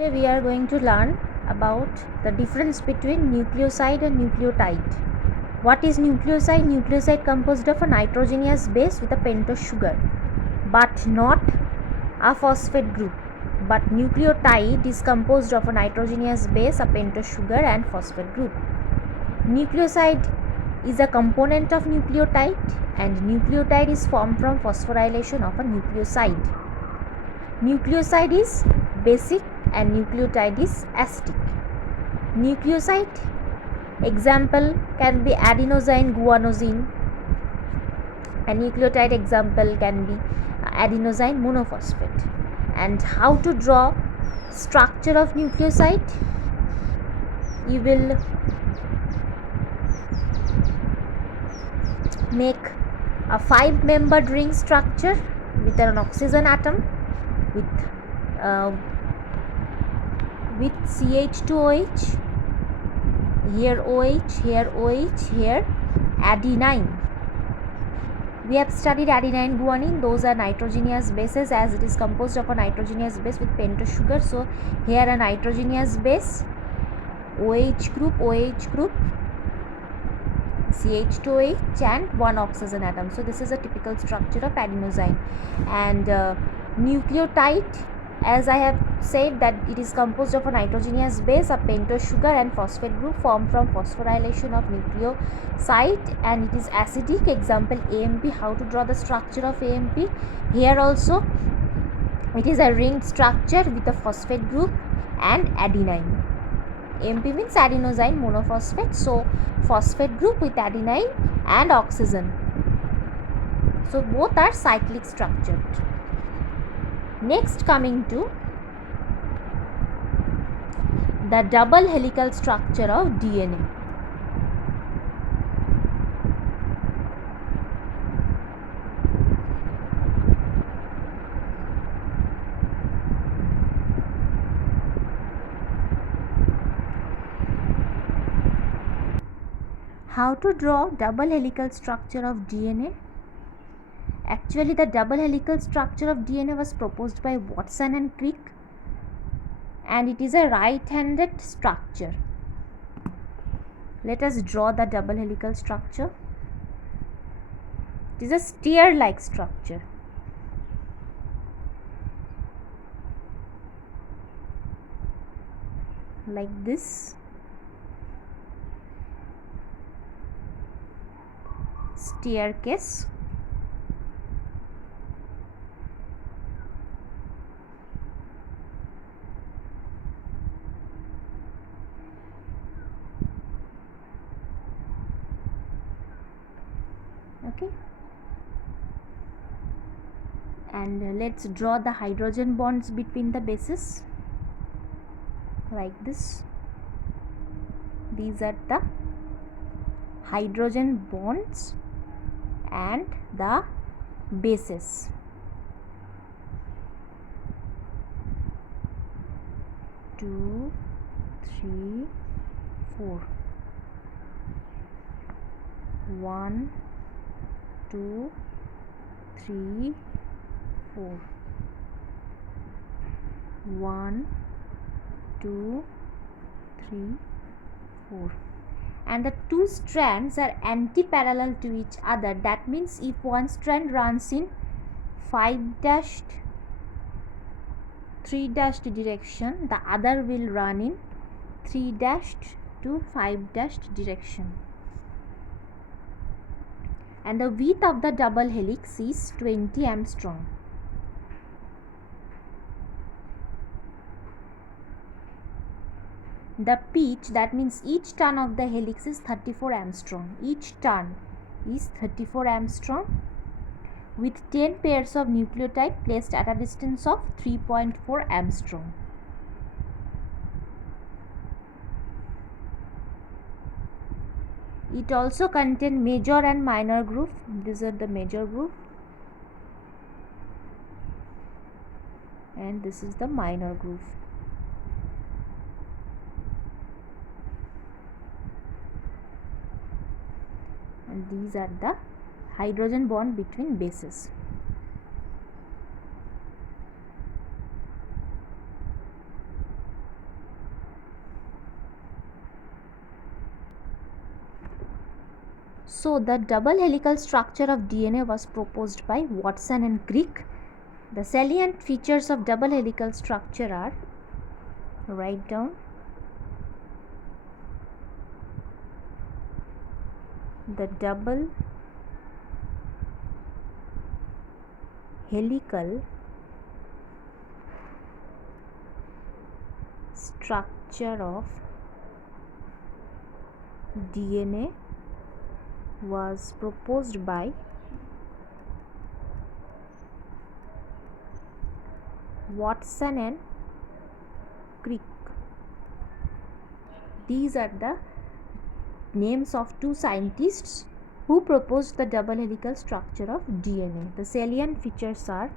Today we are going to learn about the difference between nucleoside and nucleotide. What is nucleoside? Nucleoside composed of a nitrogenous base with a pentose sugar, but not a phosphate group. But nucleotide is composed of a nitrogenous base, a pentose sugar and phosphate group. Nucleoside is a component of nucleotide, and nucleotide is formed from phosphorylation of a nucleoside. Nucleoside is basic and nucleotide is acetic. Nucleoside example can be adenosine, guanosine, and nucleotide example can be adenosine monophosphate. And how to draw structure of nucleoside? You will make a 5-membered ring structure with an oxygen atom with CH2OH, here OH, here OH, here adenine. We have studied adenine, guanine. Those are nitrogenous bases, as it is composed of a nitrogenous base with pentose sugar. So here a nitrogenous base, OH group, CH2OH and one oxygen atom. So this is a typical structure of adenosine. And nucleotide, as I have said, that it is composed of a nitrogenous base, a pentose sugar and phosphate group formed from phosphorylation of nucleoside, and it is acidic. Example AMP. How to draw the structure of AMP? Here also it is a ringed structure with a phosphate group and adenine. AMP means adenosine monophosphate, so phosphate group with adenine and oxygen. So both are cyclic structured. Next, coming to the double helical structure of DNA. How to draw double helical structure of DNA? Actually, the double helical structure of DNA was proposed by Watson and Crick, and it is a right-handed structure. Let us draw the double helical structure. It is a stair-like structure. Like this. Staircase. Okay, and let's draw the hydrogen bonds between the bases like this. These are the hydrogen bonds and the bases. Two, three, 4. 1, 2, 3, 4. 1, 2, 3, 4. And the two strands are anti-parallel to each other. That means if one strand runs in 5' 3' direction, the other will run in 3' to 5' direction. And the width of the double helix is 20 angstrom. The pitch, that means each turn of the helix, is 34 angstrom. Each turn is 34 angstrom with 10 pairs of nucleotide placed at a distance of 3.4 angstrom. It also contains major and minor groove. These are the major groove and this is the minor groove. And these are the hydrogen bond between bases. So the double helical structure of DNA was proposed by Watson and Crick. The salient features of double helical structure are, write down, the double helical structure of DNA was proposed by Watson and Crick. These are the names of two scientists who proposed the double helical structure of DNA. The salient features are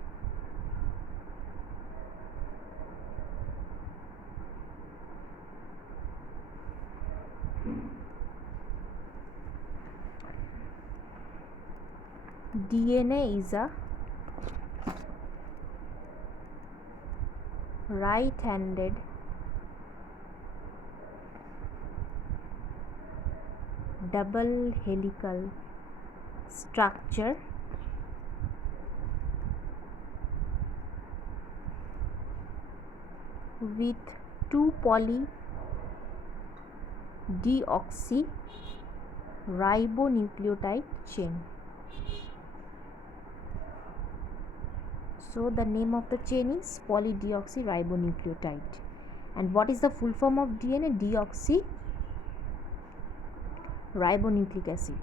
DNA is a right-handed double helical structure with two polydeoxyribonucleotide chain. So the name of the chain is polydeoxyribonucleotide. And what is the full form of DNA? Deoxyribonucleic acid.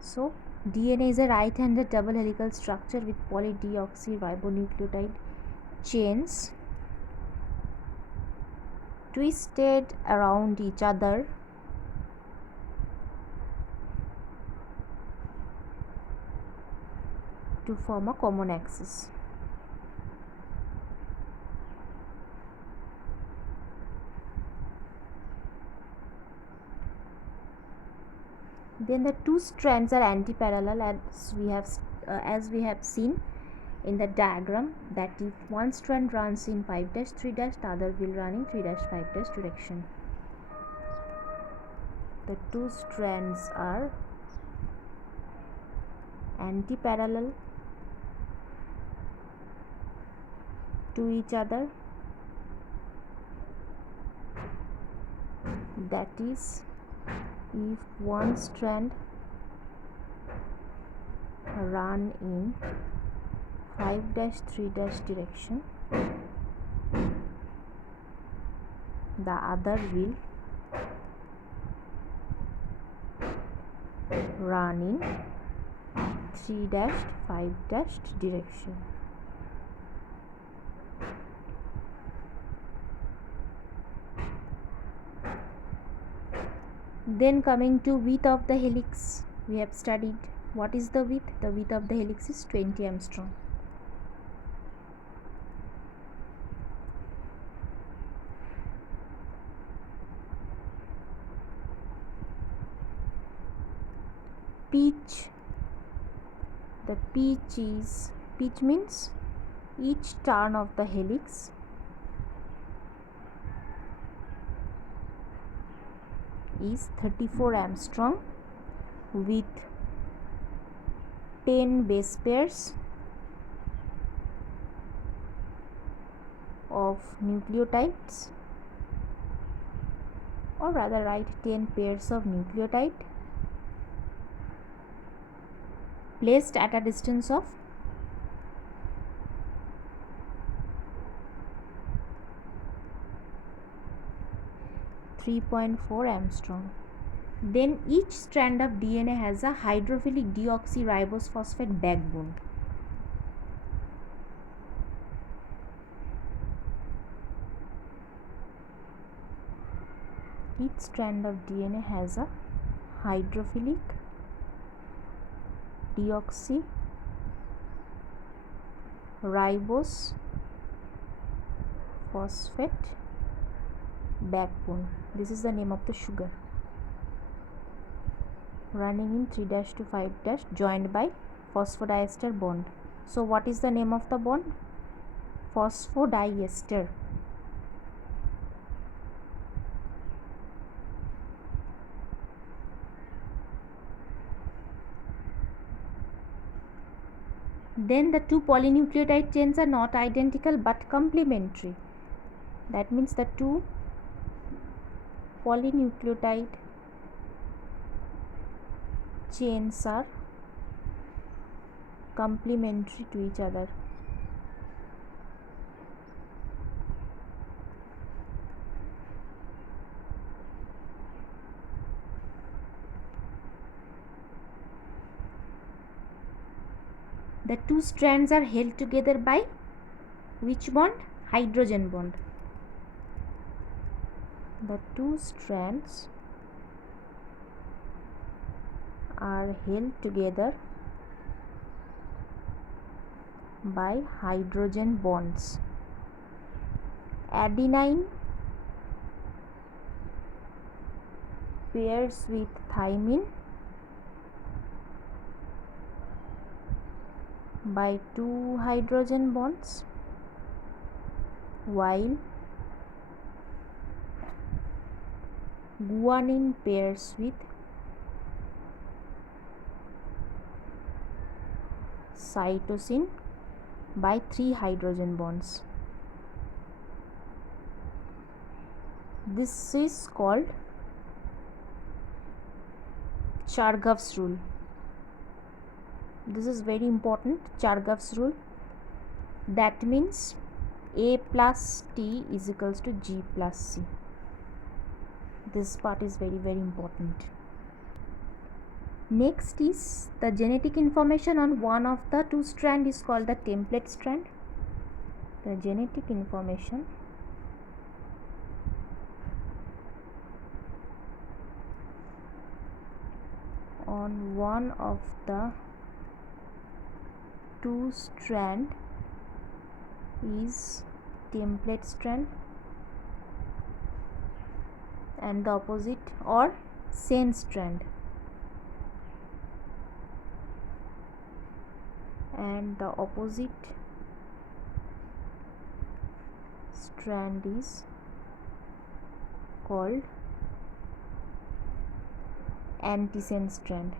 So DNA is a right-handed double helical structure with polydeoxyribonucleotide chains twisted around each other to form a common axis. Then the two strands are antiparallel as we have seen in the diagram, that if one strand runs in 5-3- the other will run in 3-5- direction. The two strands are antiparallel to each other, that is, if one strand run in 5-3- direction, the other will run in 3-5- direction. Then coming to width of the helix, we have studied what is the width. The width of the helix is 20 angstrom. Pitch. The pitch means each turn of the helix is 34 angstrom with 10 base pairs of nucleotides, or rather write 10 pairs of nucleotide placed at a distance of 3.4 angstrom. Then each strand of DNA has a hydrophilic deoxyribose phosphate backbone. Each strand of DNA has a hydrophilic deoxyribose phosphate backbone. This is the name of the sugar, running in 3-5- joined by phosphodiester bond. So what is the name of the bond? Phosphodiester. Then the two polynucleotide chains are not identical but complementary. That means the two polynucleotide chains are complementary to each other. The two strands are held together by which bond? Hydrogen bond. The two strands are held together by hydrogen bonds. Adenine pairs with thymine by two hydrogen bonds, while guanine pairs with cytosine by three hydrogen bonds. This is called Chargaff's rule. This is very important, Chargaff's rule. That means A plus T is equals to G plus C. This part is very important. Next is the genetic information on one of the two strand is called the template strand. The genetic information on one of the two strand is template strand, and the opposite or same strand, and the opposite strand is called antisense strand.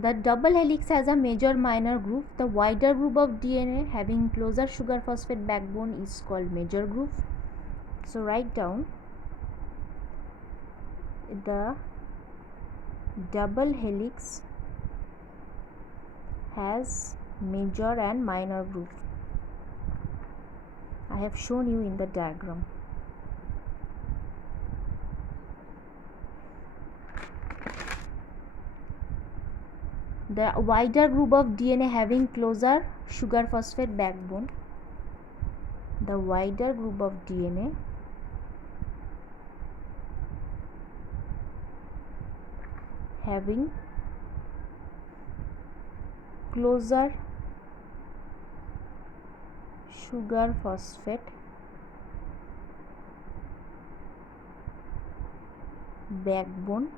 The double helix has a major minor groove. The wider groove of DNA having closer sugar phosphate backbone is called major groove. So write down the double helix has major and minor groove. I have shown you in the diagram. The wider groove of DNA having closer sugar phosphate backbone. The wider groove of DNA having closer sugar phosphate backbone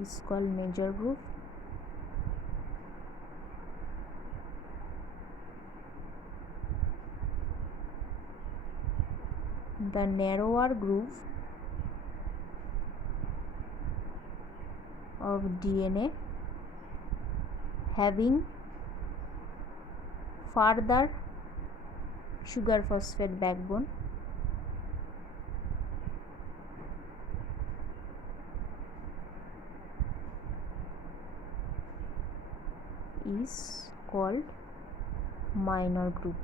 is called major groove. The narrower groove of DNA having further sugar phosphate backbone is called minor groove.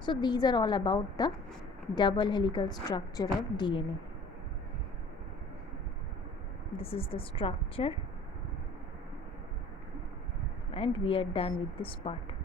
So these are all about the double helical structure of DNA. This is the structure, and we are done with this part.